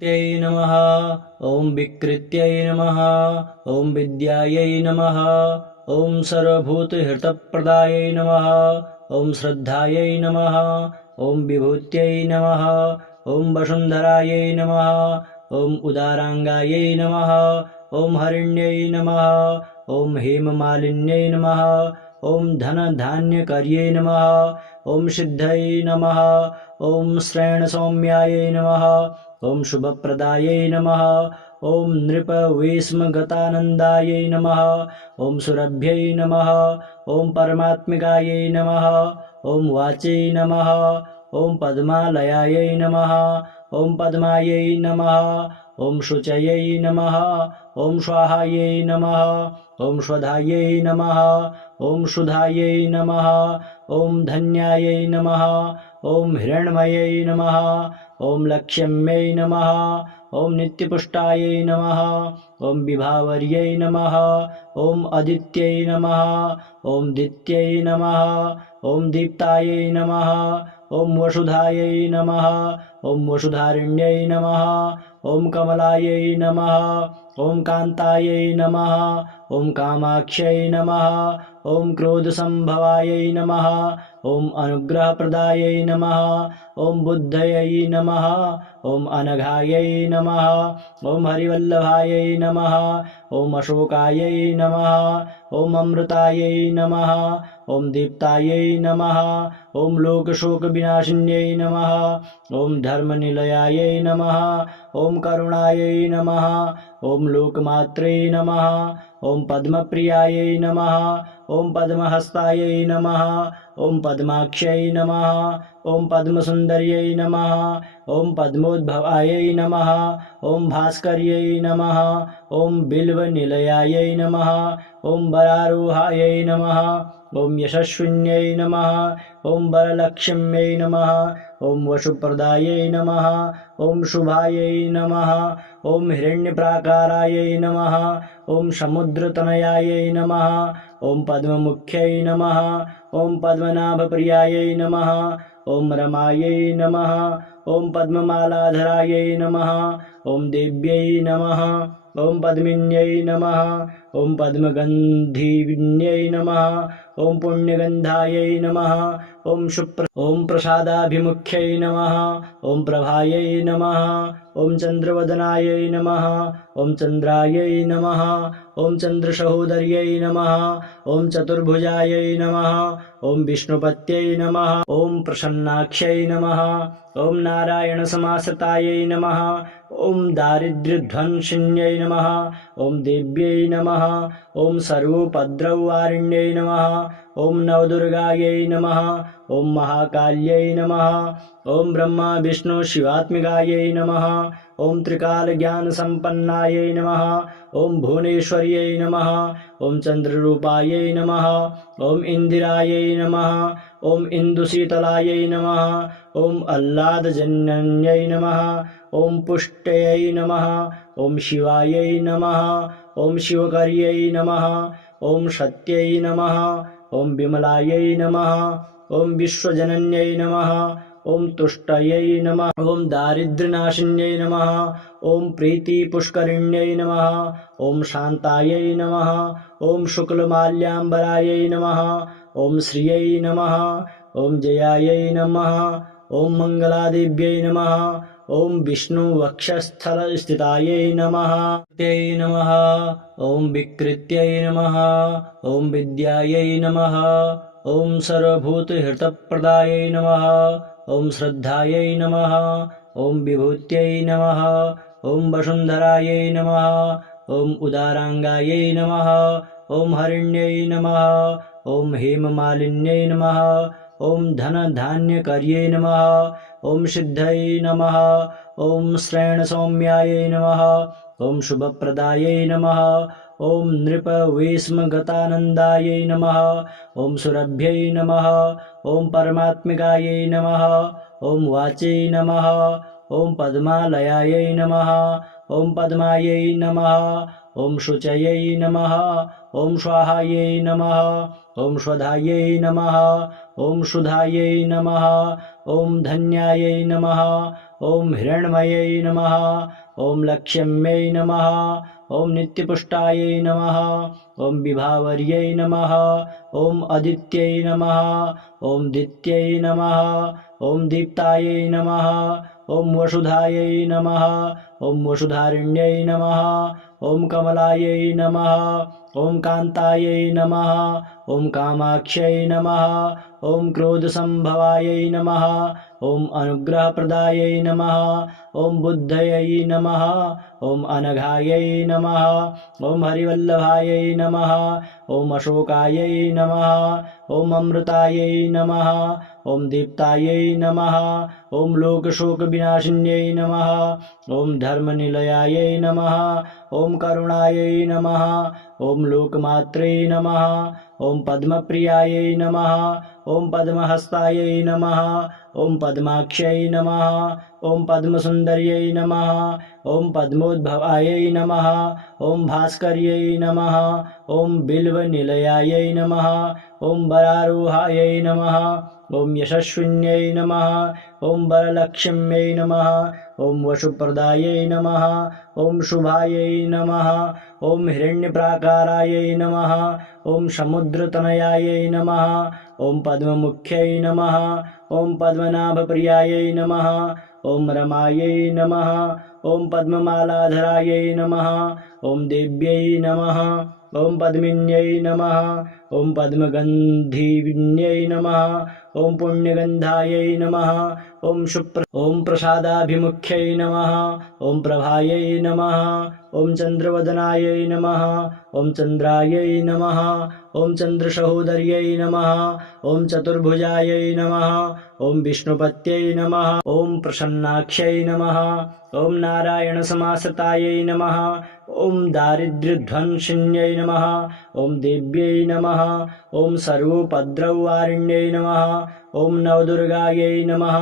विकृत्यै नमः। ॐ विकृत्यै नमः। ॐ विद्यायै नमः। ॐ सर्वभूतहितप्रदायै नमः। ॐ श्रद्धायै नमः। ॐ विभूत्यै नमः। ॐ वसुन्धरायै नमः। ॐ उदाराङ्गायै नमः। ॐ हरिण्यै नमः। ॐ हेममालिन्यै नमः। ॐ धनधान्यकर्यै नमः। ॐ सिद्धयै नमः। ॐ श्रेणसौम्यायै नमः। ॐ शुभप्रदायै नमः। ॐ नृपवेश्मगतानन्दायै नमः। ॐ सुरभ्यै नमः। ॐ परमात्मिकायै नमः। ॐ वाच्यै नमः। ॐ पद्मालयायै नमः। ॐ पद्मायै नमः। ॐ शुचयै नमः। ॐ स्वाहायै नमः। ॐ स्वधायै नमः। ॐ सुधायै नमः। ॐ धन्यायै नमः। ॐ हिरण्मयै नमः। ॐ लक्ष्म्यै नमः। ॐ नित्यपुष्टायै नमः। ॐ विभावर्यै नमः। ॐ अदित्यै नमः। ॐ दित्यै नमः। ॐ दीप्तायै नमः। ॐ वसुधायै नमः। ॐ वसुधारिण्यै नमः। ॐ कमलायै नमः। ॐ कान्तायै नमः। ॐ कामाक्ष्यै नमः। ॐ क्रोधसम्भवायै नमः। ॐ अनुग्रहप्रदायै नमः। ॐ बुद्धयै नमः। ॐ अनघायै नमः। ॐ हरिवल्लभायै नमः। ॐ अशोकायै नमः। ॐ अमृतायै नमः। ॐ दीप्तायै नमः। ॐ लोकशोकविनाशिन्यै नमः। ॐ धर्मनिलयायै नमः। ॐ करुणायै नमः। ॐ लोकमात्रे नमः। ॐ पद्मप्रियायै नमः। ॐ पद्महस्तायै नमः। ॐ पद्माक्ष्यै नमः। ॐ पद्मसुन्दर्यै नमः। ॐ पद्मोद्भवायै नमः। ॐ भास्कर्यै नमः। ॐ बिल्वनिलयायै नमः। ॐ वरारोहायै नमः। ॐ यशस्विन्यै नमः। ॐ वरलक्ष्म्यै नमः। ॐ वसुप्रदायै नमः। ॐ शुभायै नमः। ॐ हिरण्यप्राकारायै नमः। ॐ समुद्रतनयायै नमः। ॐ पद्ममुख्यै नमः। ॐ पद्मनाभप्रियायै नमः। ॐ रमायै नमः। ॐ पद्ममालाधरायै नमः। ॐ देव्यै नमः। ॐ पद्मिन्यै नमः। ॐ पद्मगन्धिन्यै नमः। ॐ पुण्यगन्धायै नमः। ॐ प्रसादाभिमुख्यै नमः। ॐ प्रभायै नमः। ॐ चन्द्रवदनायै नमः। ॐ चन्द्रायै नमः। ॐ चन्द्रसहोदर्यै नमः। ॐ चतुर्भुजायै नमः। ॐ विष्णुपत्यै नमः। ॐ प्रसन्नाक्ष्यै नमः। ॐ नारायणसमाश्रितायै नमः। ॐ दारिद्र्यध्वंसिन्यै नमः। ॐ देव्यै नमः। ॐ सर्वोपद्रववारिण्यै नमः। ॐ नवदुर्गायै नमः। ॐ महाकाल्यै नमः। ॐ ब्रह्मा विष्णु शिवात्मिकायै नमः। ॐ त्रिकालज्ञानसम्पन्नायै नमः। ॐ भुवनेश्वर्यै नमः। ॐ चन्द्ररूपायै नमः। ॐ इन्दिरायै नमः। ॐ इन्दुशीतलायै नमः। ॐ आह्लादजनन्यै नमः। ॐ पुष्ट्यै नमः। ॐ शिवायै नमः। ॐ शिवकर्यै नमः। ॐ सत्यै नमः। ॐ विमलायै नमः। ॐ विश्वजनन्यै नमः। ॐ तुष्टयै नमः। ॐ दारिद्र्यनाशिन्यै नमः। ॐ प्रीतिपुष्करिण्यै नमः। ॐ शान्तायै नमः। ॐ शुक्लमाल्याम्बरायै नमः। ॐ श्रियै नमः। ॐ जयायै नमः। ॐ मङ्गलादेव्यै नमः। ॐ विष्णुवक्षस्थलस्थितायै नमः। नमः। ॐ विकृत्यै नमः। ॐ विद्यायै नमः। ॐ सर्वभूतहितप्रदायै नमः। ॐ श्रद्धायै नमः। ॐ विभूत्यै नमः। ॐ वसुन्धरायै नमः। ॐ उदाराङ्गायै नमः। ॐ हरिण्यै नमः। ॐ हेममालिन्यै नमः। ॐ धनधान्यकर्यै नमः। ॐ सिद्धयै नमः। ॐ श्रेणसौम्यायै नमः। ॐ शुभप्रदायै नमः। ॐ नृपवेश्मगतानन्दायै नमः। ॐ सुरभ्यै नमः। ॐ परमात्मिकायै नमः। ॐ वाच्यै नमः। ॐ पद्मालयायै नमः। ॐ पद्मायै नमः। ॐ शुचयै नमः। ॐ स्वाहायै नमः। ॐ स्वधायै नमः। ॐ सुधायै नमः। ॐ धन्यायै नमः। ॐ हिरण्मयै नमः। ॐ लक्ष्म्यै नमः। ॐ नित्यपुष्टायै नमः। ॐ विभावर्यै नमः। ॐ अदित्यै नमः। ॐ दित्यै नमः। ॐ दीप्तायै नमः। ॐ वसुधायै नमः। ॐ वसुधारिण्यै नमः। ॐ कमलायै नमः। ॐ कान्तायै नमः। ॐ कामाक्ष्यै नमः। ॐ क्रोधसम्भवायै नमः। ॐ अनुग्रहप्रदायै नमः। ॐ बुद्धयै नमः। ॐ अनघायै नमः। ॐ हरिवल्लभायै नमः। ॐ अशोकायै नमः। ॐ अमृतायै नमः। ॐ दीप्तायै नमः। ॐ लोकशोकविनाशिन्यै नमः। ॐ धर्मनिलयायै नमः। ॐ करुणायै नमः। ॐ लोकमात्रै नमः। ॐ पद्मप्रियायै नमः। ॐ पद्महस्तायै नमः। ॐ पद्माक्ष्यै नमः। ॐ पद्मसुन्दर्यै नमः। ॐ पद्मोद्भवायै नमः। ॐ भास्कर्यै नमः। ॐ बिल्वनिलयायै नमः। ॐ वरारोहायै नमः। ॐ यशस्विन्यै नमः। ॐ वरलक्ष्म्यै नमः। ॐ वसुप्रदायै नमः। ॐ शुभायै नमः। ॐ हिरण्यप्राकारायै नमः। ॐ समुद्रतनयायै नमः। ॐ पद्ममुख्यै नमः। ॐ पद्मनाभप्रियायै नमः। ॐ रमायै नमः। ॐ पद्ममालाधरायै नमः। ॐ देव्यै नमः। ॐ पद्मिन्यै नमः। ॐ पद्मगन्धिन्यै नमः। ॐ पुण्यगन्धायै नमः। ॐ प्रसादाभिमुख्यै नमः। ॐ प्रभायै नमः। ॐ चन्द्रवदनायै नमः। ॐ चन्द्रायै नमः। ॐ चन्द्रसहोदर्यै नमः। ॐ चतुर्भुजायै नमः। ॐ विष्णुपत्यै नमः। ॐ प्रसन्नाक्ष्यै नमः। ॐ नारायणसमाश्रितायै नमः। ॐ दारिद्र्यध्वंसिन्यै नमः। ॐ देव्यै नमः। ॐ सर्वोपद्रववारिण्यै नमः। ॐ नवदुर्गायै नमः।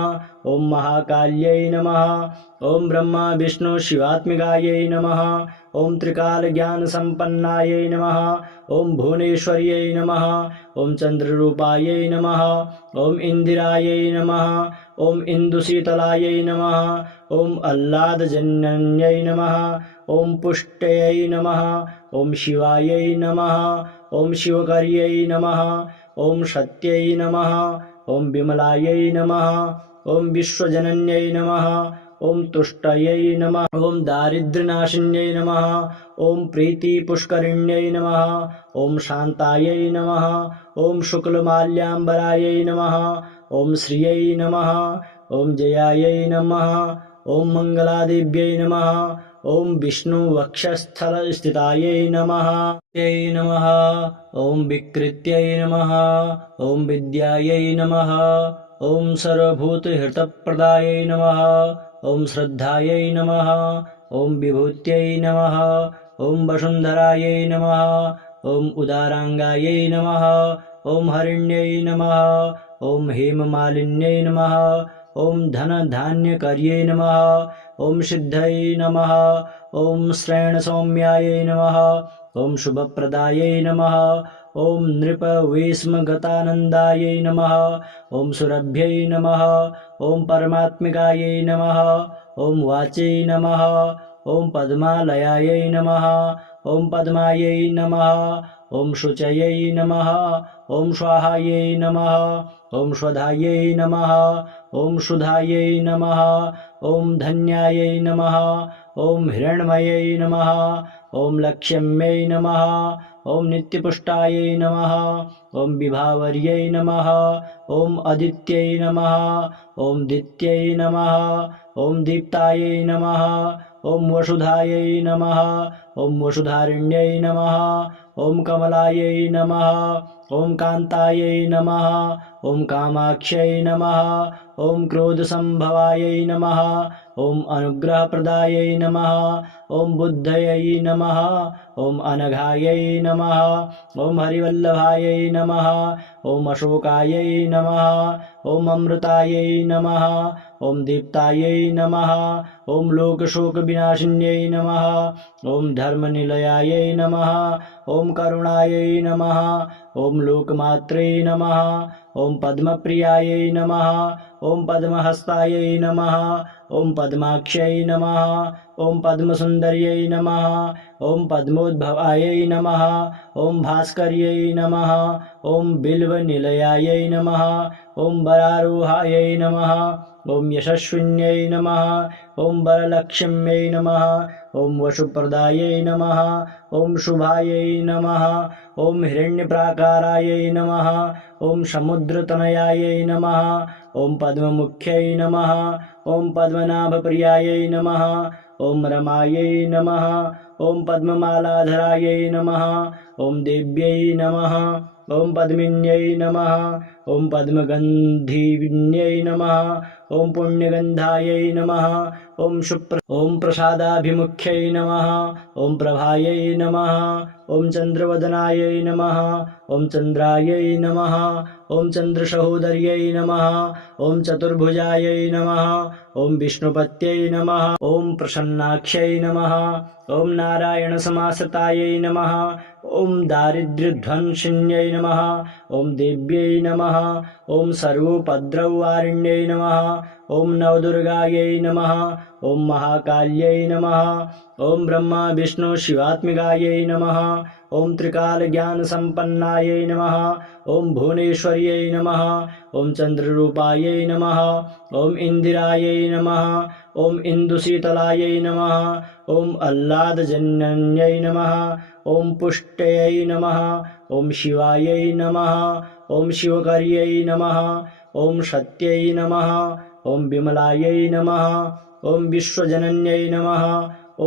ॐ महाकाल्यै नमः। ॐ ब्रह्मा विष्णु शिवात्मिकायै नमः। ॐ त्रिकालज्ञानसम्पन्नायै नमः। ॐ भुवनेश्वर्यै नमः। ॐ चन्द्ररूपायै नमः। ॐ इन्दिरायै नमः। ॐ इन्दुशीतलायै नमः। ॐ आह्लादजनन्यै नमः। ॐ पुष्ट्यै नमः। ॐ शिवायै नमः। ॐ शिवकर्यै नमः। ॐ सत्यै नमः। ॐ विमलायै नमः। ॐ विश्वजनन्यै नमः। ॐ तुष्टयै नमः। ॐ दारिद्र्यनाशिन्यै नमः। ॐ प्रीतिपुष्करिण्यै नमः। ॐ शान्तायै नमः। ॐ शुक्लमाल्याम्बरायै नमः। ॐ श्रियै नमः। ॐ जयायै नमः। ॐ मङ्गलादेव्यै नमः। ॐ विष्णुवक्षस्थलस्थितायै नमः। नमः। ॐ विकृत्यै नमः। ॐ विद्यायै नमः। ॐ सर्वभूतहितप्रदायै नमः। ॐ श्रद्धायै नमः। ॐ विभूत्यै नमः। ॐ वसुन्धरायै नमः। ॐ उदाराङ्गायै नमः। ॐ हरिण्यै नमः। ॐ हेममालिन्यै नमः। ॐ धनधान्यकर्यै नमः। ॐ सिद्धयै नमः। ॐ श्रेणसौम्यायै नमः। ॐ शुभप्रदायै नमः। ॐ नृपवेश्मगतानन्दायै नमः। ॐ सुरभ्यै नमः। ॐ परमात्मिकायै नमः। ॐ वाचै नमः। ॐ पद्मालयायै नमः। ॐ पद्मायै नमः। ॐ शुचयै नमः। ॐ स्वाहायै नमः। ॐ स्वधायै नमः। ॐ सुधायै नमः। ॐ धन्यायै नमः। ॐ हिरण्मयै नमः। ॐ लक्ष्म्यै नमः। ॐ नित्यपुष्टायै नमः। ॐ विभावर्यै नमः। ॐ अदित्यै नमः। ॐ दित्यै नमः। ॐ दीप्तायै नमः। ॐ वसुधायै नमः। ॐ वसुधारिण्यै नमः। ॐ कमलायै नमः। ॐ कान्तायै नमः। ॐ कामाक्ष्यै नमः। ॐ क्रोधसम्भवायै नमः। ॐ अनुग्रहप्रदायै नमः। ॐ बुद्धयै नमः। ॐ अनघायै नमः। ॐ हरिवल्लभायै नमः। ॐ अशोकायै नमः। ॐ अमृतायै नमः। ॐ दीप्तायै नमः। ॐ लोकशोकविनाशिन्यै नमः। ॐ धर्मनिलयायै नमः। ॐ करुणायै नमः। ॐ लोकमात्रै नमः। ॐ पद्मप्रियायै नमः। ॐ पद्महस्तायै नमः ॐ पद्माक्ष्यै नमः ॐ पद्मसुन्दर्यै नमः ॐ पद्मोद्भवायै नमः ॐ भास्कर्यै नमः ॐ बिल्वनिलयायै नमः ॐ वरारोहायै नमः ॐ यशस्विन्यै नमः ॐ वरलक्ष्म्यै नमः ॐ वसुप्रदायै नमः ॐ शुभायै नमः ॐ हिरण्यप्राकारायै नमः ॐ समुद्रतनयायै नमः ॐ पद्ममुख्यै नमः ॐ पद्मनाभप्रियायै नमः ॐ रमायै नमः ॐ पद्ममालाधरायै नमः ॐ देव्यै नमः ॐ पद्मिन्यै नमः ॐ पद्मगन्धिन्यै नमः ॐ पुण्यगन्धायै नमः ॐ प्रसादाभिमुख्यै नमः ॐ प्रभायै नमः ॐ चन्द्रवदनायै नमः ॐ चन्द्रायै नमः ॐ चन्द्रसहोदर्यै नमः ॐ चतुर्भुजायै नमः ॐ विष्णुपत्यै नमः ॐ प्रसन्नाक्ष्यै नमः ॐ नारायणसमाश्रितायै नमः ॐ दारिद्र्यध्वंसिन्यै नमः ॐ देव्यै नमः ॐ सर्वोपद्रववारिण्यै नमः ॐ नवदुर्गायै नमः ॐ महाकाल्यै नमः ॐ ब्रह्मा विष्णु शिवात्मिकायै नमः ॐ त्रिकालज्ञानसम्पन्नायै नमः ॐ भुवनेश्वर्यै नमः ॐ चन्द्ररूपायै नमः ॐ इन्दिरायै नमः ॐ इन्दुशीतलायै नमः ॐ आह्लादजनन्यै नमः ॐ पुष्ट्यै नमः ॐ शिवायै नमः ॐ शिवकर्यै नमः ॐ सत्यै नमः ॐ विमलायै नमः ॐ विश्वजनन्यै नमः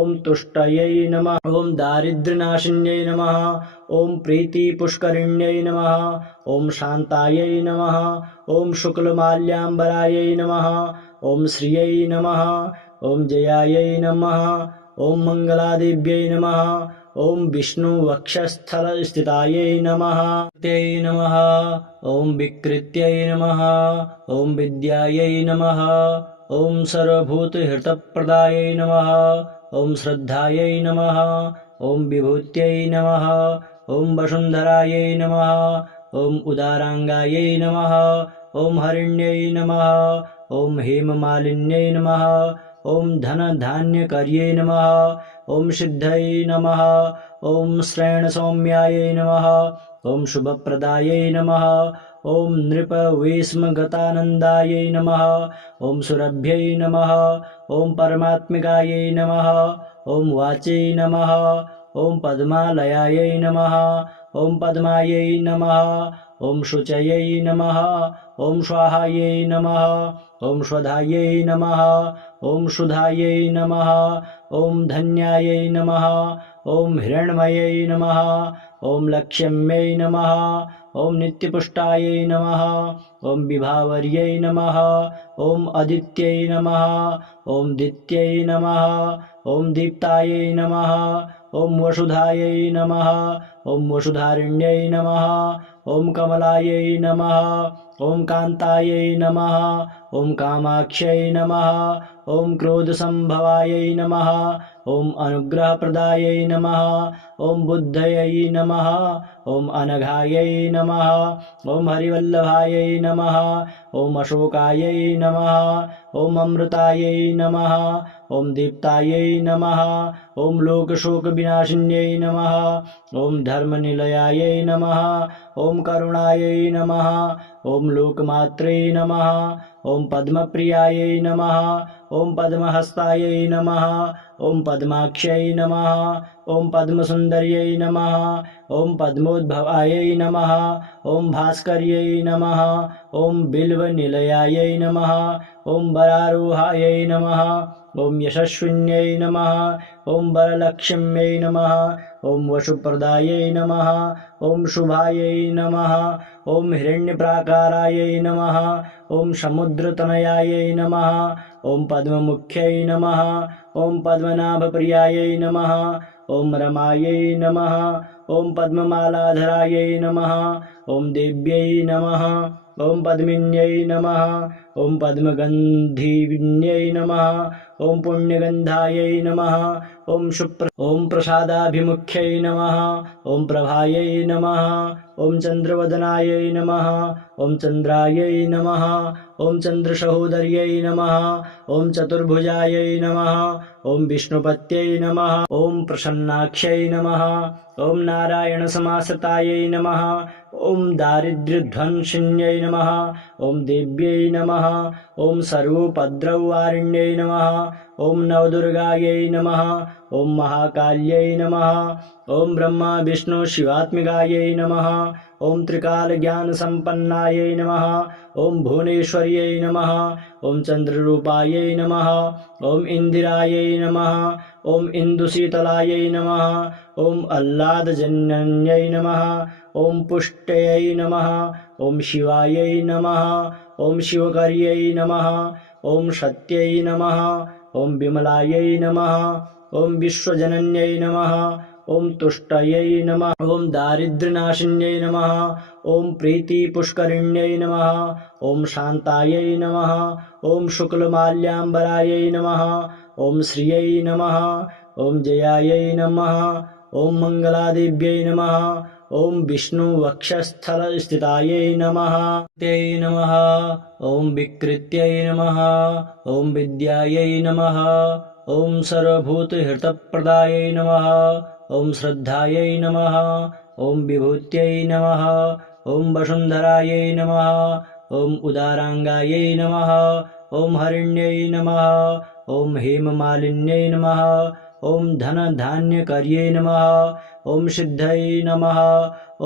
ॐ तुष्टयै नमः ॐ दारिद्र्यनाशिन्यै नमः ॐ प्रीतिपुष्करिण्यै नमः ॐ शान्तायै नमः ॐ शुक्लमाल्याम्बरायै नमः ॐ श्रियै नमः ॐ जयायै नमः ॐ मङ्गलादेव्यै नमः ॐ विष्णुवक्षस्थलस्थितायै नमः नमः ॐ विकृत्यै नमः ॐ विद्यायै नमः ॐ सर्वभूतहितप्रदायै नमः ॐ श्रद्धायै नमः ॐ विभूत्यै नमः ॐ वसुन्धरायै नमः ॐ उदाराङ्गायै नमः ॐ हरिण्यै नमः ॐ हेममालिन्यै नमः ॐ धनधान्यकर्यै नमः ॐ सिद्धयै नमः ॐ श्रेणसौम्यायै नमः ॐ शुभप्रदायै नमः ॐ नृपवेश्मगतानन्दायै नमः ॐ सुरभ्यै नमः ॐ परमात्मिकायै नमः ॐ वाच्यै नमः ॐ पद्मालयायै नमः ॐ पद्मायै नमः ॐ शुचयै नमः ॐ स्वाहायै नमः ॐ स्वधायै नमः ॐ सुधायै नमः ॐ धन्यायै नमः ॐ हिरण्मयै नमः ॐ लक्ष्म्यै नमः ॐ नित्यपुष्टायै नमः ॐ विभावर्यै नमः ॐ अदित्यै नमः ॐ दित्यै नमः ॐ दीप्तायै नमः ॐ वसुधायै नमः ॐ वसुधारिण्यै नमः ॐ कमलायै नमः ॐ कान्तायै नमः ॐ कामाक्ष्यै नमः ॐ क्रोधसम्भवायै नमः ॐ अनुग्रहप्रदायै नमः ॐ बुद्धयै नमः ॐ अनघायै नमः ॐ हरिवल्लभायै नमः ॐ अशोकायै नमः ॐ अमृतायै नमः ॐ दीप्तायै नमः ॐ लोकशोकविनाशिन्यै नमः ॐ धर्मनिलयायै नमः ॐ करुणायै नमः ॐ लोकमात्रे नमः ॐ पद्मप्रियायै नमः ॐ पद्महस्तायै नमः ॐ पद्माक्ष्यै नमः ॐ पद्मसुन्दर्यै नमः ॐ पद्मोद्भवायै नमः ॐ भास्कर्यै नमः ॐ बिल्वनिलयायै नमः ॐ वरारोहायै नमः ॐ यशस्विन्यै नमः ॐ वरलक्ष्म्यै नमः ॐ वसुप्रदायै नमः ॐ शुभायै नमः ॐ हिरण्यप्राकारायै नमः ॐ समुद्रतनयायै नमः ॐ पद्ममुख्यै नमः ॐ पद्मनाभप्रियायै नमः ॐ रमायै नमः ॐ पद्ममालाधरायै नमः ॐ देव्यै नमः ॐ पद्मिन्यै नमः ॐ पद्मगन्धिविन्यै नमः ॐ पुण्यगन्धायै नमः ॐ प्रसादाभिमुख्यै नमः ॐ प्रभायै नमः ॐ चन्द्रवदनायै नमः ॐ चन्द्रायै नमः ॐ चन्द्रसहोदर्यै नमः ॐ चतुर्भुजायै नमः ॐ विष्णुपत्यै नमः ॐ प्रसन्नाक्ष्यै नमः ॐ नारायणसमाश्रितायै नमः ॐ दारिद्र्यध्वंसिन्यै नमः ॐ देव्यै नमः ॐ सर्वोपद्रववारिण्यै नमः ॐ नवदुर्गायै नमः ॐ महाकाल्यै नमः ॐ ब्रह्मा विष्णु शिवात्मिकायै नमः ॐ त्रिकालज्ञानसम्पन्नायै नमः ॐ भुवनेश्वर्यै नमः ॐ चन्द्ररूपायै नमः ॐ इन्दिरायै नमः ॐ इन्दुशीतलायै नमः ॐ आह्लादजनन्यै नमः ॐ पुष्ट्यै नमः ॐ शिवायै नमः ॐ शिवकर्यै नमः ॐ सत्यै नमः ॐ विमलायै नमः ॐ विश्वजनन्यै नमः ॐ तुष्टयै नमः ॐ दारिद्र्यनाशिन्यै नमः ॐ प्रीतिपुष्करिण्यै नमः ॐ शान्तायै नमः ॐ शुक्लमाल्याम्बरायै नमः ॐ श्रियै नमः ॐ जयायै नमः ॐ मङ्गलादेव्यै नमः ॐ विष्णुवक्षस्थलस्थितायै नमः नमः ॐ विकृत्यै नमः ॐ विद्यायै नमः ॐ सर्वभूतहितप्रदायै नमः ॐ श्रद्धायै नमः ॐ विभूत्यै नमः ॐ वसुन्धरायै नमः ॐ उदाराङ्गायै नमः ॐ हरिण्यै नमः ॐ हेममालिन्यै नमः ॐ धनधान्यकर्यै नमः ॐ सिद्धयै नमः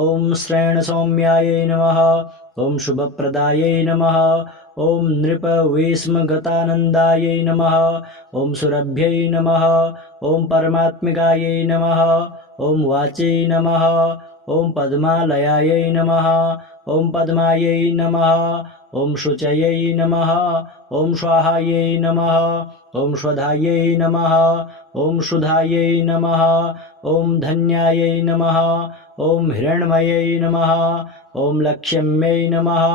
ॐ श्रेणसौम्यायै नमः ॐ शुभप्रदायै नमः ॐ नृपवेश्मगतानन्दायै नमः ॐ सुरभ्यै नमः ॐ परमात्मिकायै नमः ॐ वाच्यै नमः ॐ पद्मालयायै नमः ॐ पद्मायै नमः ॐ शुचयै नमः ॐ स्वाहायै नमः ॐ स्वधायै नमः ॐ सुधायै नमः ॐ धन्यायै नमः ॐ हिरण्मयै नमः ॐ लक्ष्म्यै नमः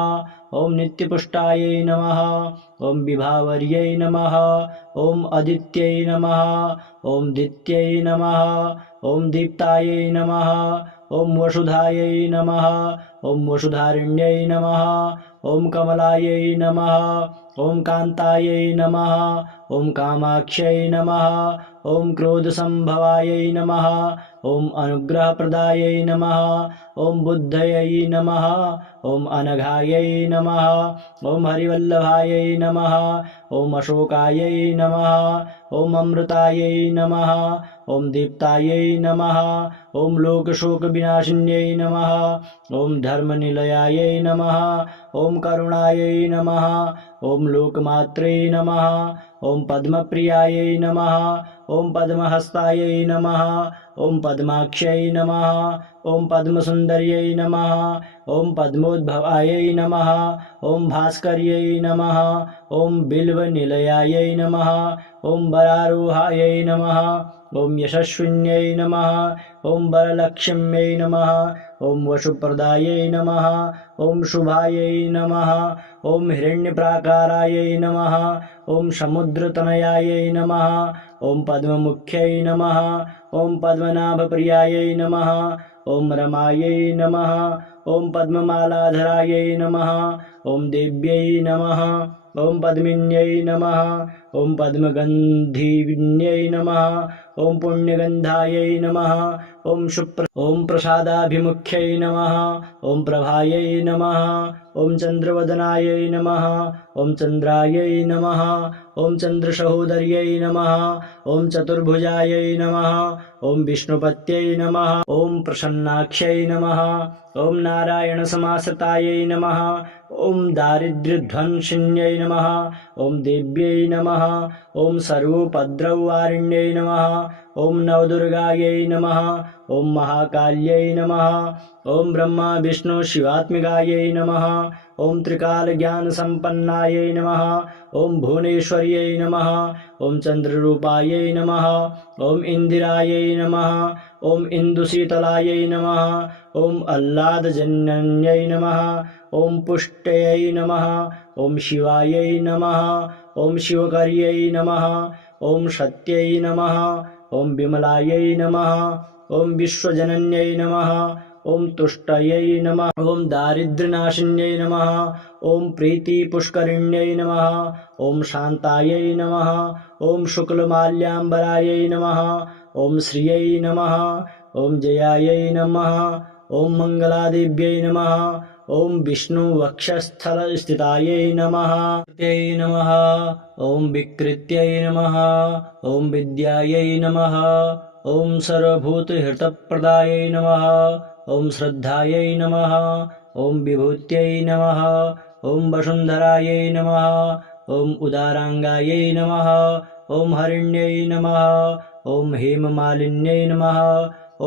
ॐ नित्यपुष्टायै नमः ॐ विभावर्यै नमः ॐ अदित्यै नमः ॐ दित्यै नमः ॐ दीप्तायै नमः ॐ वसुधायै नमः ॐ वसुधारिण्यै नमः ॐ कमलायै नमः ॐ कान्तायै नमः ॐ कामाक्ष्यै नमः ॐ क्रोधसम्भवायै नमः ॐ अनुग्रहप्रदायै नमः ॐ बुद्धयै नमः ॐ अनघायै नमः ॐ हरिवल्लभायै नमः ॐ अशोकायै नमः ॐ अमृतायै नमः ॐ दीप्तायै नमः ॐ लोकशोकविनाशिन्यै नमः ॐ धर्मनिलयायै नमः ॐ करुणायै नमः ॐ लोकमात्रै नमः ॐ पद्मप्रियायै नमः ॐ पद्महस्तायै नमः ॐ पद्माक्ष्यै नमः ॐ पद्मसुन्दर्यै नमः ॐ पद्मोद्भवायै नमः ॐ भास्कर्यै नमः ॐ बिल्वनिलयायै नमः ॐ वरारोहायै नमः ॐ यशस्विन्यै नमः ॐ वरलक्ष्म्यै नमः ॐ वसुप्रदायै नमः ॐ शुभायै नमः ॐ हिरण्यप्राकारायै नमः ॐ समुद्रतनयायै नमः ॐ पद्ममुख्यै नमः ॐ पद्मनाभप्रियायै नमः ॐ रमायै नमः ॐ पद्ममालाधरायै नमः ॐ देव्यै नमः ॐ पद्मिन्यै नमः ॐ पद्मगन्धिविन्यै नमः ॐ पुण्यगन्धायै नमः ॐ प्रसादाभिमुख्यै नमः ॐ प्रभायै नमः ॐ चन्द्रवदनायै नमः ॐ चन्द्रायै नमः ॐ चन्द्रसहोदर्यै नमः ॐ चतुर्भुजायै नमः ॐ विष्णुपत्यै नमः ॐ प्रसन्नाक्ष्यै नमः ॐ नारायणसमाश्रितायै नमः ॐ दारिद्र्यध्वंसिन्यै नमः ॐ देव्यै नमः नमः। ॐ सर्वोपद्रववारिण्यै नमः। ॐ नवदुर्गायै नमः। ॐ महाकाल्यै नमः। ॐ ब्रह्मा विष्णु शिवात्मिकायै नमः। ॐ त्रिकालज्ञानसम्पन्नायै नमः। ॐ भुवनेश्वर्यै नमः। ॐ चन्द्ररूपायै नमः। ॐ इन्दिरायै नमः। ॐ इन्दुशीतलायै नमः। ॐ आह्लादजनन्यै नमः। ॐ पुष्ट्यै नमः। ॐ शिवायै नमः। ॐ शिवकर्यै नमः। ॐ सत्यै नमः। ॐ विमलायै नमः। ॐ विश्वजनन्यै नमः। ॐ तुष्टयै नमः। ॐ दारिद्र्यनाशिन्यै नमः। ॐ प्रीतिपुष्करिण्यै नमः। ॐ शान्तायै नमः। ॐ शुक्लमाल्याम्बरायै नमः। ॐ श्रियै नमः। ॐ जयायै नमः। ॐ मङ्गलादेव्यै नमः। ॐ विष्णुवक्षस्थलस्थितायै नमः। नमः। ॐ विकृत्यै नमः। ॐ विद्यायै नमः। ॐ सर्वभूतहितप्रदायै नमः। ॐ श्रद्धायै नमः। ॐ विभूत्यै नमः। ॐ वसुन्धरायै नमः। ॐ उदाराङ्गायै नमः। ॐ हरिण्यै नमः। ॐ हेममालिन्यै नमः।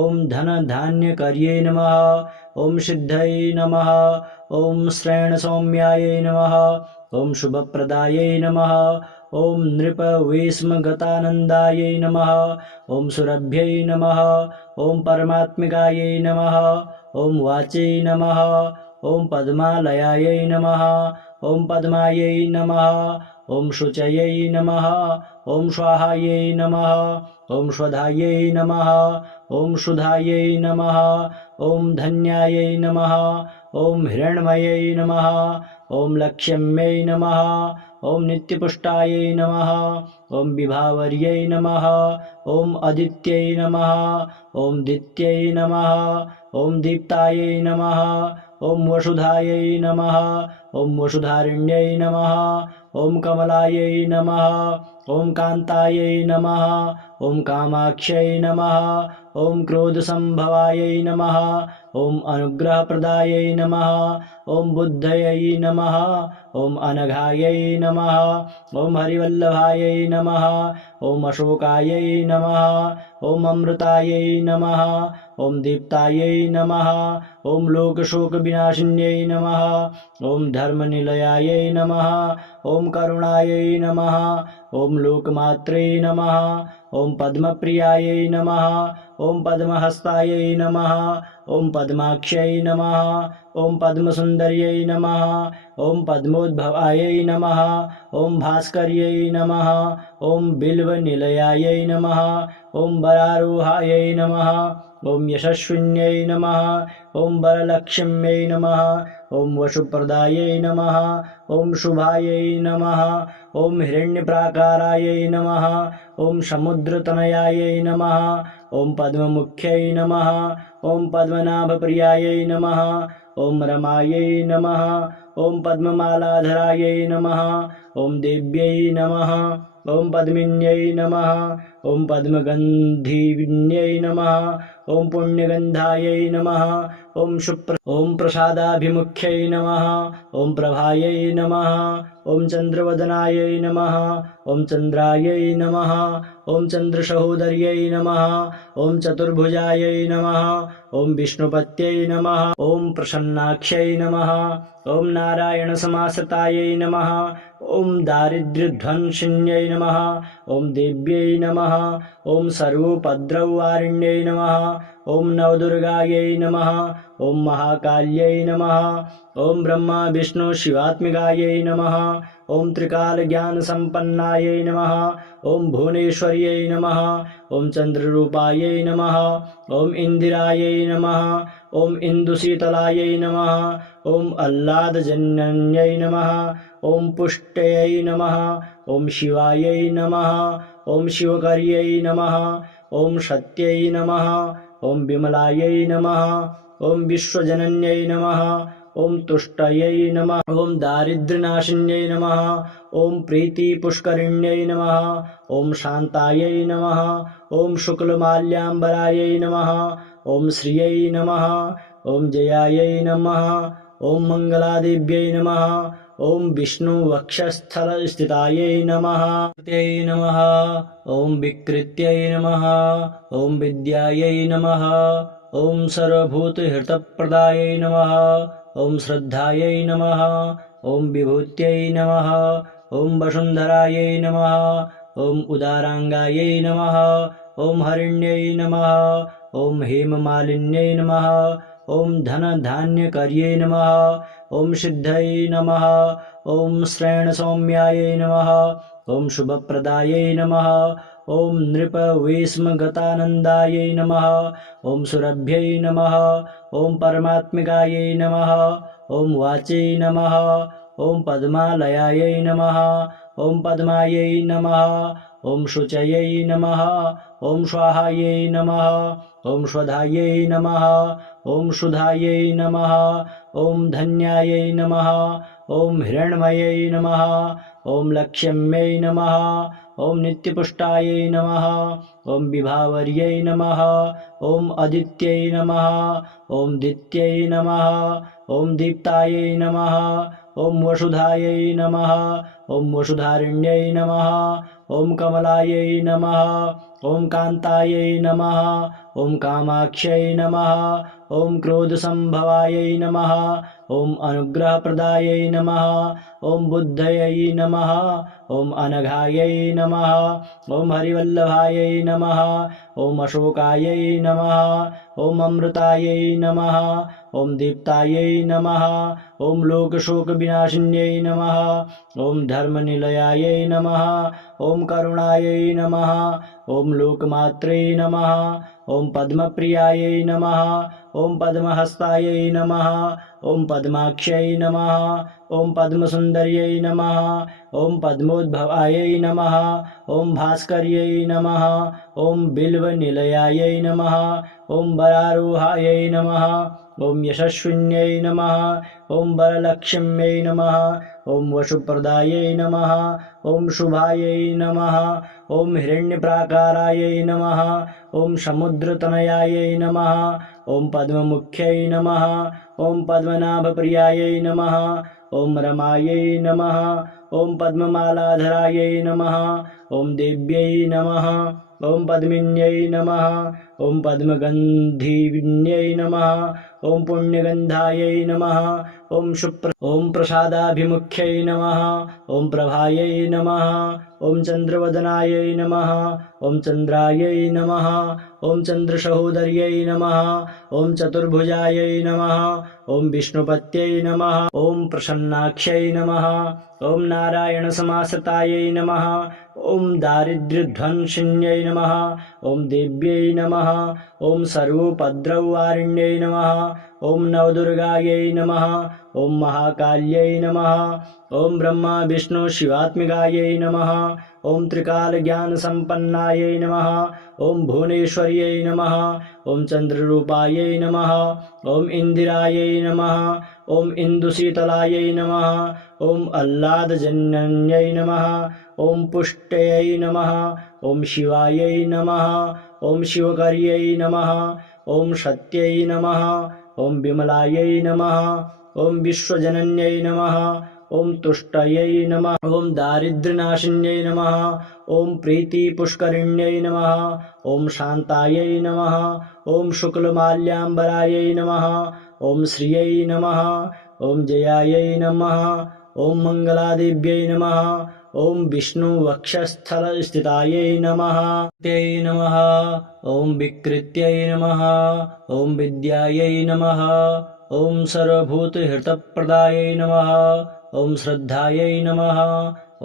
ॐ धनधान्यकर्यै नमः। ॐ सिद्धयै नमः। ॐ श्रेणसौम्यायै नमः। ॐ शुभप्रदायै नमः। ॐ नृपवेश्मगतानन्दायै नमः। ॐ सुरभ्यै नमः। ॐ परमात्मिकायै नमः। ॐ वाचै नमः। ॐ पद्मालयायै नमः। ॐ पद्मायै नमः। ॐ शुचयै नमः। ॐ स्वाहायै नमः। ॐ स्वधायै नमः। ॐ सुधायै नमः। ॐ धन्यायै नमः। ॐ हिरण्मयै नमः। ॐ लक्ष्म्यै नमः। ॐ नित्यपुष्टायै नमः। ॐ विभावर्यै नमः। ॐ अदित्यै नमः। ॐ दित्यै नमः। ॐ दीप्तायै नमः। ॐ वसुधायै नमः। ॐ वसुधारिण्यै नमः। ॐ कमलायै नमः। ॐ कान्तायै नमः। ॐ कामाक्ष्यै नमः। ॐ क्रोधसम्भवायै नमः। ॐ अनुग्रहप्रदायै नमः। ॐ बुद्धयै नमः। ॐ अनघायै नमः। ॐ हरिवल्लभायै नमः। ॐ अशोकायै नमः। ॐ अमृतायै नमः। ॐ दीप्तायै नमः। ॐ लोकशोकविनाशिन्यै नमः। ॐ धर्मनिलयायै नमः। ॐ करुणायै नमः। ॐ लोकमात्रै नमः। ॐ पद्मप्रियायै नमः। ॐ पद्महस्तायै नमः। ॐ पद्माक्ष्यै नमः। ॐ पद्मसुन्दर्यै नमः। ॐ पद्मोद्भवायै नमः। ॐ भास्कर्यै नमः। ॐ बिल्वनिलयायै नमः। ॐ वरारोहायै नमः। ॐ यशस्विन्यै नमः। ॐ वरलक्ष्म्यै नमः। ॐ वसुप्रदायै नमः। ॐ शुभायै नमः। ॐ हिरण्यप्राकारायै नमः। ॐ समुद्रतनयायै नमः। ॐ पद्ममुख्यै नमः। ॐ पद्मनाभप्रियायै नमः। ॐ रमायै नमः। ॐ पद्ममालाधरायै नमः। ॐ देव्यै नमः। ॐ पद्मिन्यै नमः। ॐ पद्मगन्धिन्यै नमः। ॐ पुण्यगन्धायै नमः। ॐ प्रसादाभिमुख्यै नमः। ॐ प्रभायै नमः। ॐ चन्द्रवदनायै नमः। ॐ चन्द्रायै नमः। ॐ चन्द्रसहोदर्यै नमः। ॐ चतुर्भुजायै नमः। ॐ विष्णुपत्यै नमः। ॐ प्रसन्नाक्ष्यै नमः। ॐ नारायणसमाश्रितायै नमः। ॐ दारिद्र्यध्वंसिन्यै नमः। ॐ देव्यै नमः। ॐ सर्वोपद्रववारिण्यै नमः। ॐ नवदुर्गायै नमः। ॐ महाकाल्यै नमः। ॐ ब्रह्मा विष्णु शिवात्मिकायै नमः। ॐ त्रिकालज्ञानसम्पन्नायै नमः। ॐ भुवनेश्वर्यै नमः। ॐ चन्द्ररूपायै नमः। ॐ इन्दिरायै नमः। ॐ इन्दुशीतलायै नमः। ॐ आह्लादजनन्यै नमः। ॐ पुष्ट्यै नमः। ॐ शिवायै नमः। ॐ शिवकर्यै नमः। ॐ सत्यै नमः। ॐ विमलायै नमः। ॐ विश्वजनन्यै नमः। ॐ तुष्टयै नमः। ॐ दारिद्र्यनाशिन्यै नमः। ॐ प्रीतिपुष्करिण्यै नमः। ॐ शान्तायै नमः। ॐ शुक्लमाल्याम्बरायै नमः। ॐ श्रियै नमः। ॐ जयायै नमः। ॐ मङ्गलादेव्यै नमः। ॐ विष्णुवक्षस्थलस्थितायै नमः। नमः। ॐ विकृत्यै नमः। ॐ विद्यायै नमः। ॐ सर्वभूतहितप्रदायै नमः। ॐ श्रद्धायै नमः। ॐ विभूत्यै नमः। ॐ वसुन्धरायै नमः। ॐ उदाराङ्गायै नमः। ॐ हरिण्यै नमः। ॐ हेममालिन्यै नमः। ॐ धनधान्यकर्यै नमः। ॐ सिद्धयै नमः। ॐ श्रेणसौम्यायै नमः। ॐ शुभप्रदायै नमः। ॐ नृपवेश्मगतानन्दायै नमः। ॐ सुरभ्यै नमः। ॐ परमात्मिकायै नमः। ॐ वाचै नमः। ॐ पद्मालयायै नमः। ॐ पद्मायै नमः। ॐ शुचयै नमः। ॐ स्वाहायै नमः। ॐ स्वधायै नमः। ॐ सुधायै नमः। ॐ धन्यायै नमः। ॐ हिरण्मयै नमः। ॐ लक्ष्म्यै नमः। ॐ नित्यपुष्टायै नमः। ॐ विभावर्यै नमः। ॐ अदित्यै नमः। ॐ दित्यै नमः। ॐ दीप्तायै नमः। ॐ वसुधायै नमः। ॐ वसुधारिण्यै नमः। ॐ कमलायै नमः। ॐ कान्तायै नमः। ॐ कामाक्ष्यै नमः। ॐ क्रोधसम्भवायै नमः। ॐ अनुग्रहप्रदायै नमः। ॐ बुद्धयै नमः। ॐ अनघायै नमः। ॐ हरिवल्लभायै नमः। ॐ अशोकायै नमः। ॐ अमृतायै नमः। ॐ दीप्तायै नमः। ॐ लोकशोकविनाशिन्यै नमः। ॐ धर्मनिलयायै नमः। ॐ करुणायै नमः। ॐ लोकमात्रै नमः। ॐ पद्मप्रियायै नमः। ॐ पद्महस्तायै नमः। ॐ पद्माक्ष्यै नमः। ॐ पद्मसुन्दर्यै नमः। ॐ पद्मोद्भवायै नमः। ॐ भास्कर्यै नमः। ॐ बिल्वनिलयायै नमः। ॐ वरारोहायै नमः। ॐ यशस्विन्यै नमः। ॐ वरलक्ष्म्यै नमः। ॐ वसुप्रदायै नमः। ॐ शुभायै नमः। ॐ हिरण्यप्राकारायै नमः। ॐ समुद्रतनयायै नमः। ॐ पद्ममुख्यै नमः। ॐ पद्मनाभप्रियायै नमः। ॐ रमायै नमः। ॐ पद्ममालाधरायै नमः। ॐ देव्यै नमः। ॐ पद्मिन्यै नमः। ॐ पद्मगन्धिन्यै नमः। ॐ पुण्यगन्धायै नमः। ॐ प्रसादाभिमुख्यै नमः। ॐ प्रभायै नमः। ॐ चन्द्रवदनायै नमः। ॐ चन्द्रायै नमः। ॐ चन्द्रसहोदर्यै नमः। ॐ चतुर्भुजायै नमः। ॐ विष्णुपत्यै नमः। ॐ प्रसन्नाक्ष्यै नमः। ॐ नारायणसमाश्रितायै नमः। ॐ दारिद्र्यध्वंसिन्यै नमः। ॐ देव्यै नमः। ॐ सर्वोपद्रववारिण्यै नमः। ॐ नवदुर्गायै नमः। ॐ महाकाल्यै नमः। ॐ ब्रह्मा विष्णु शिवात्मिकायै नमः। ॐ त्रिकालज्ञानसम्पन्नायै नमः। ॐ भुवनेश्वर्यै नमः। ॐ चन्द्ररूपायै नमः। ॐ इन्दिरायै नमः। ॐ इन्दुशीतलायै नमः। ॐ आह्लादजनन्यै नमः। ॐ पुष्ट्यै नमः। ॐ शिवायै नमः। ॐ शिवकर्यै नमः। ॐ सत्यै नमः। ॐ विमलायै नमः। ॐ विश्वजनन्यै नमः। ॐ तुष्टयै नमः। ॐ दारिद्र्यनाशिन्यै नमः। ॐ प्रीतिपुष्करिण्यै नमः। ॐ शान्तायै नमः। ॐ शुक्लमाल्याम्बरायै नमः। ॐ श्रियै नमः। ॐ जयायै नमः। ॐ मङ्गलादेव्यै नमः। ॐ विष्णुवक्षस्थलस्थितायै नमः। नमः। ॐ विकृत्यै नमः। ॐ विद्यायै नमः। ॐ सर्वभूतहितप्रदायै नमः। ॐ श्रद्धायै नमः।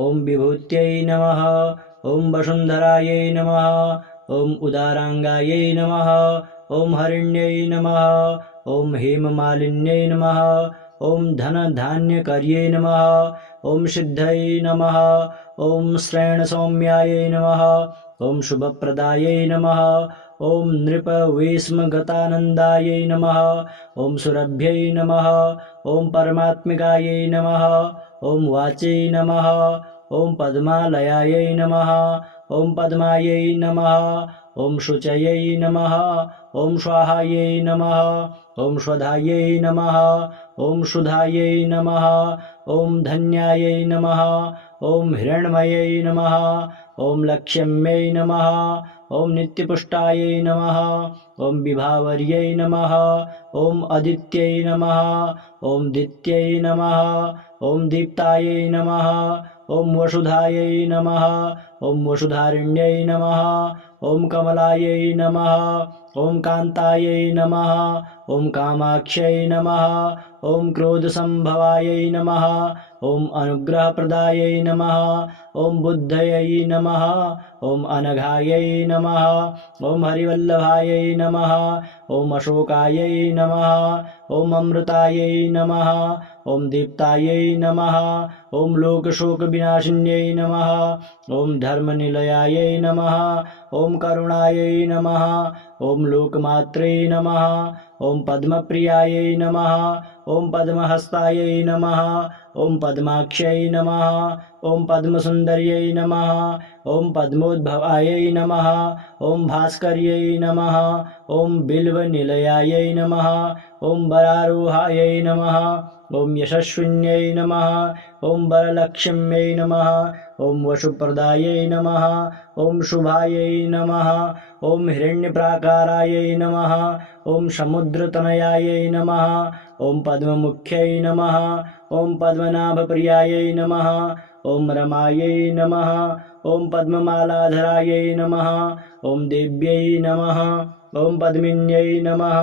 ॐ विभूत्यै नमः। ॐ वसुन्धरायै नमः। ॐ उदाराङ्गायै नमः। ॐ हरिण्यै नमः। ॐ हेममालिन्यै नमः। ॐ धनधान्यकर्यै नमः। ॐ सिद्धयै नमः। ॐ श्रेणसौम्यायै नमः। ॐ शुभप्रदायै नमः। ॐ नृपवेश्मगतानन्दायै नमः। ॐ सुरभ्यै नमः। ॐ परमात्मिकायै नमः। ॐ वाचै नमः। ॐ पद्मालयायै नमः। ॐ पद्मायै नमः। ॐ शुचयै नमः। ॐ स्वाहायै नमः। ॐ स्वधायै नमः। ॐ सुधायै नमः। ॐ धन्यायै नमः ॐ हिरण्मयै नमः ॐ लक्ष्म्यै नमः ॐ नित्यपुष्टायै नमः ॐ विभावर्यै नमः ॐ अदित्यै नमः ॐ दित्यै नमः ॐ दीप्तायै नमः ॐ वसुधायै नमः ॐ वसुधारिण्यै नमः ॐ कमलायै नमः ॐ कान्तायै नमः ॐ कामाक्ष्यै नमः ॐ क्रोधसम्भवायै नमः ॐ अनुग्रहप्रदायै नमः ॐ बुद्धयै नमः ॐ अनघायै नमः ॐ हरिवल्लभायै नमः ॐ अशोकायै नमः ॐ अमृतायै नमः ॐ दीप्तायै नमः ॐ लोकशोकविनाशिन्यै नमः ॐ धर्मनिलयायै नमः ॐ करुणायै नमः ॐ लोकमात्रै नमः ॐ पद्मप्रियायै नमः ॐ पद्महस्तायै नमः ॐ पद्माक्ष्यै नमः ॐ पद्मसुन्दर्यै नमः ॐ पद्मोद्भवायै नमः ॐ भास्कर्यै नमः ॐ बिल्वनिलयायै नमः ॐ वरारोहायै नमः ॐ यशस्विन्यै नमः ॐ वरलक्ष्म्यै नमः ॐ वसुप्रदायै नमः ॐ शुभायै नमः ॐ हिरण्यप्राकारायै नमः ॐ समुद्रतनयायै नमः ॐ पद्ममुख्यै नमः ॐ पद्मनाभप्रियायै नमः ॐ रमायै नमः ॐ पद्ममालाधरायै नमः ॐ देव्यै नमः ॐ पद्मिन्यै नमः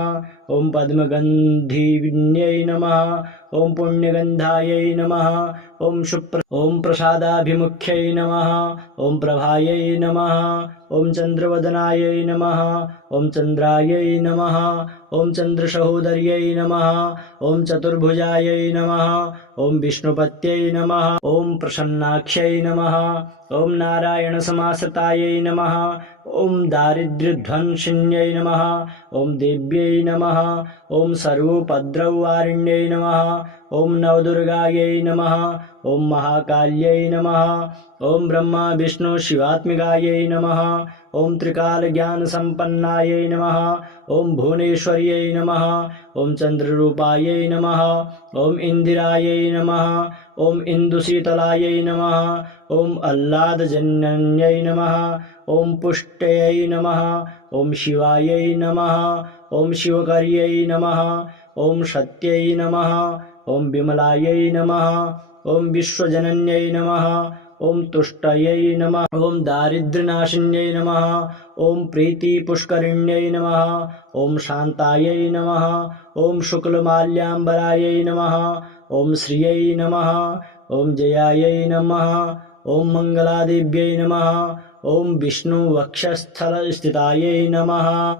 ॐ पद्मगन्धिन्यै नमः ॐ पुण्यगन्धायै नमः ॐ प्रसादाभिमुख्यै नमः ॐ प्रभायै नमः ॐ चन्द्रवदनायै नमः ॐ चन्द्रायै नमः ॐ चन्द्रसहोदर्यै नमः ॐ चतुर्भुजायै नमः ॐ विष्णुपत्यै नमः ॐ प्रसन्नाक्ष्यै नमः ॐ नारायणसमाश्रितायै नमः ॐ दारिद्र्यध्वंसिन्यै नमः ॐ देव्यै नमः ॐ सर्वोपद्रववारिण्यै नमः ॐ नवदुर्गायै नमः ॐ महाकाल्यै नमः ॐ ब्रह्मा विष्णु शिवात्मिकायै नमः ॐ त्रिकालज्ञानसम्पन्नायै नमः ॐ भुवनेश्वर्यै नमः ॐ चन्द्ररूपायै नमः ॐ इन्दिरायै नमः ॐ इन्दुशीतलायै नमः ॐ आह्लादजनन्यै नमः ॐ पुष्ट्यै नमः ॐ शिवायै नमः ॐ शिवकर्यै नमः ॐ सत्यै नमः ॐ विमलायै नमः ॐ विश्वजनन्यै नमः ॐ तुष्टयै नमः ॐ दारिद्र्यनाशिन्यै नमः ॐ प्रीतिपुष्करिण्यै नमः ॐ शान्तायै नमः ॐ शुक्लमाल्याम्बरायै नमः ॐ श्रियै नमः ॐ जयायै नमः ॐ मङ्गलादेव्यै नमः ॐ विष्णुवक्षस्थलस्थितायै नमः।